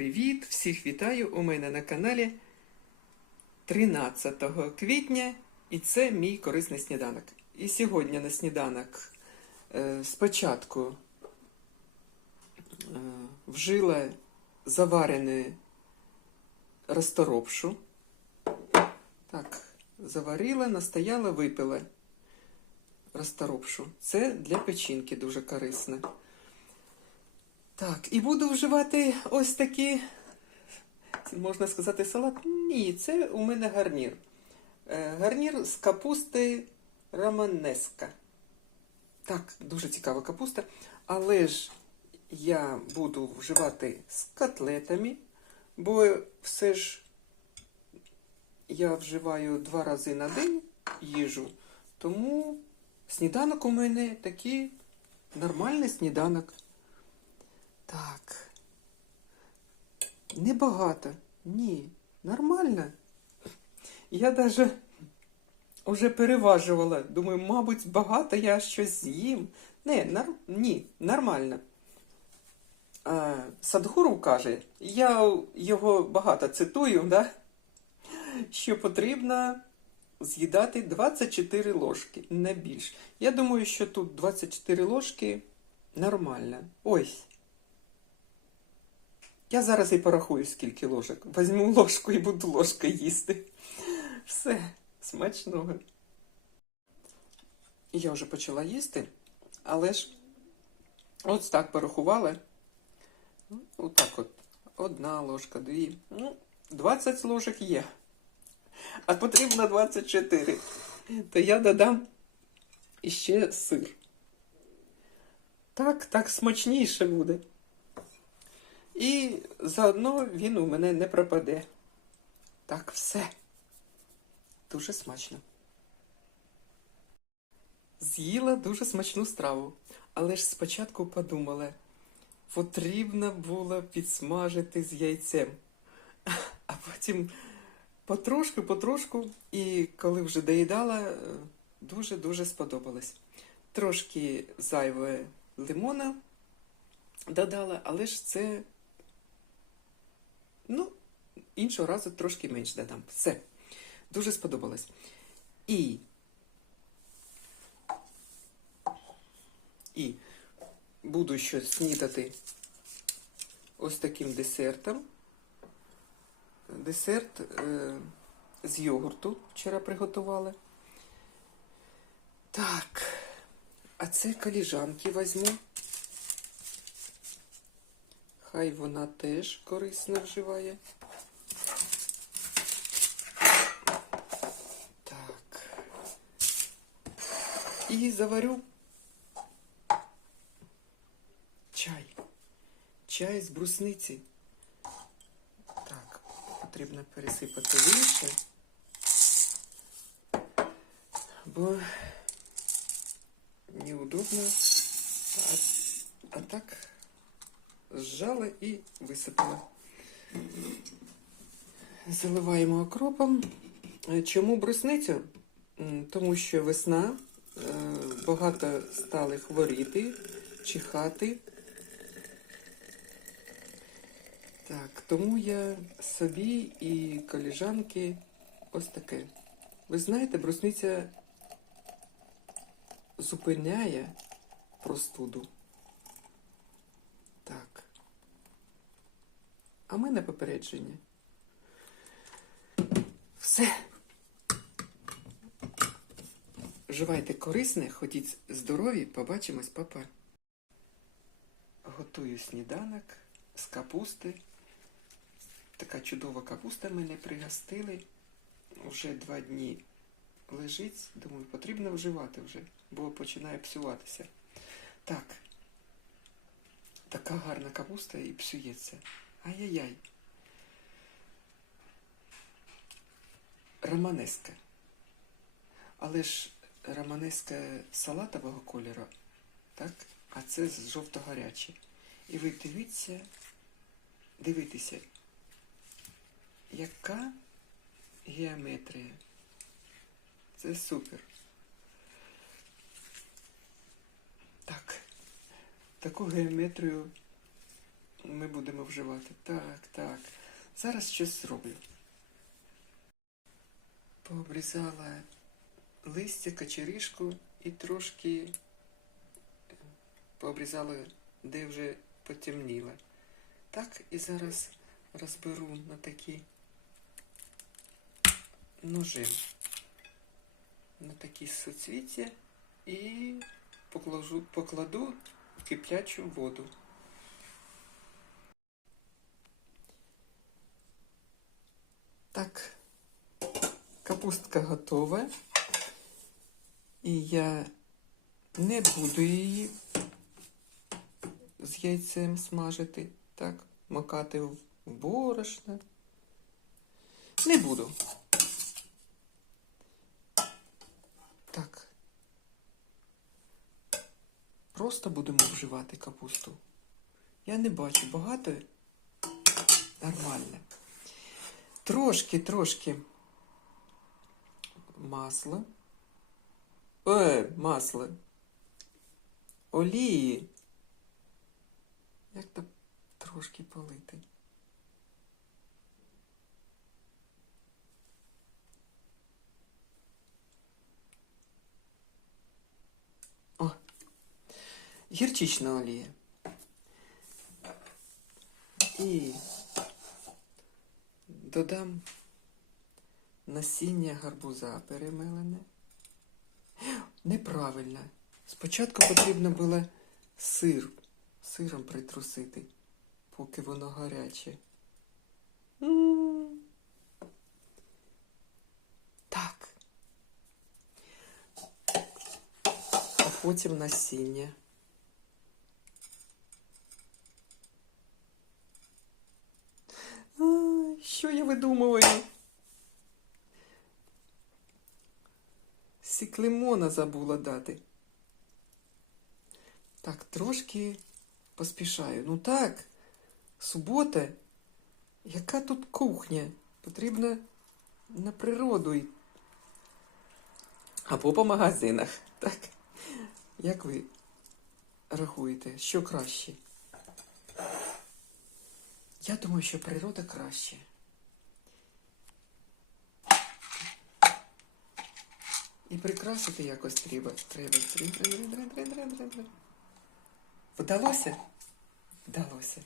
привіт! Всіх вітаю у мене на каналі 13 квітня, і це мій корисний сніданок. І сьогодні на сніданок е, спочатку е, вжила заварену розторопшу. Так, заварила, настояла, випила розторопшу. Це для печінки дуже корисно. Так, і буду вживати ось такі, можна сказати, салат. Ні, це у мене гарнір. Е, Гарнір з капусти романеска. Так, дуже цікава капуста. Але ж я буду вживати з котлетами, бо все ж я вживаю два рази на день їжу, тому сніданок у мене такий нормальний сніданок. Так. Небагато. Ні. Нормально. Я даже вже переважувала. Думаю, мабуть, багато я щось з'їм. Не, нар... ні, нормально. А, Садхуру каже, я його багато цитую, да? що потрібно з'їдати 24 ложки, не більш. Я думаю, що тут 24 ложки нормально. Ось. Я зараз і порахую, скільки ложок. Візьму ложку і буду ложкою їсти. Все, смачного. Я вже почала їсти, але ж ось так порахувала. Ну, Отак от. Одна ложка, дві. Ну, 20 ложок є. А потрібно 24. То я додам іще сир. Так, так смачніше буде. І заодно він у мене не пропаде. Так, все. Дуже смачно. З'їла дуже смачну страву, але ж спочатку подумала, потрібно було підсмажити з яйцем. А потім потрошку, потрошку, і коли вже доїдала, дуже-дуже сподобалось. Трошки зайве лимона додала, але ж це Ну, іншого разу трошки менше додам. Все. Дуже сподобалось. І. І буду ще снідати ось таким десертом. Десерт е, з йогурту вчора приготували. Так, а це коліжанки візьму. Хай вона теж корисно вживає. Так. І заварю чай. Чай з брусниці. Так, потрібно пересипати вище, бо неудобно. А, а так зжала і висипала. Заливаємо окропом. Е, Чому брусницю? Тому що весна, е, багато стали хворіти, чихати. Так, тому я собі і коліжанки ось таке. Ви знаєте, брусниця зупиняє простуду. Так. А ми на попередження. Все. Вживайте корисне, ходіть здорові, побачимось, папа. Готую сніданок з капусти. Така чудова капуста мене пригостили. Уже два дні лежить. Думаю, потрібно вживати вже, бо починає псуватися. Так. Така гарна капуста і псується. Ай-яй-яй. Романеска. Але ж романеска салатового кольору, так? А це з жовто-гаряче. І ви дивіться, дивитеся, яка геометрія. Це супер. Так. Таку геометрію ми будемо вживати. Так, так. Зараз щось зроблю. Пообрізала листя, качеришку і трошки пообрізала, де вже потемніло. Так, і зараз розберу на такі ножем. На такі суцвіття і покладу, покладу в киплячу воду. Так, капустка готова. І я не буду її з яйцем смажити, так, макати в борошно. Не буду. Так. Просто будемо вживати капусту. Я не бачу багато. Нормально. Трошки, трошки масла. Е, масло. Олії. Як то трошки полити? О, гірчична олія. І додам насіння гарбуза перемелене. Неправильно. Спочатку потрібно було сир, сиром притрусити, поки воно гаряче. Так. А потім насіння. Ай, що я видумую? Сік лимона забула дати. Так, трошки поспішаю. Ну так, субота. Яка тут кухня? Потрібно на природу й- або по магазинах. Так? Як ви рахуєте, що краще? Я думаю, що природа краще. Прикрасити якось треба. Треба. Вдалося? Вдалося.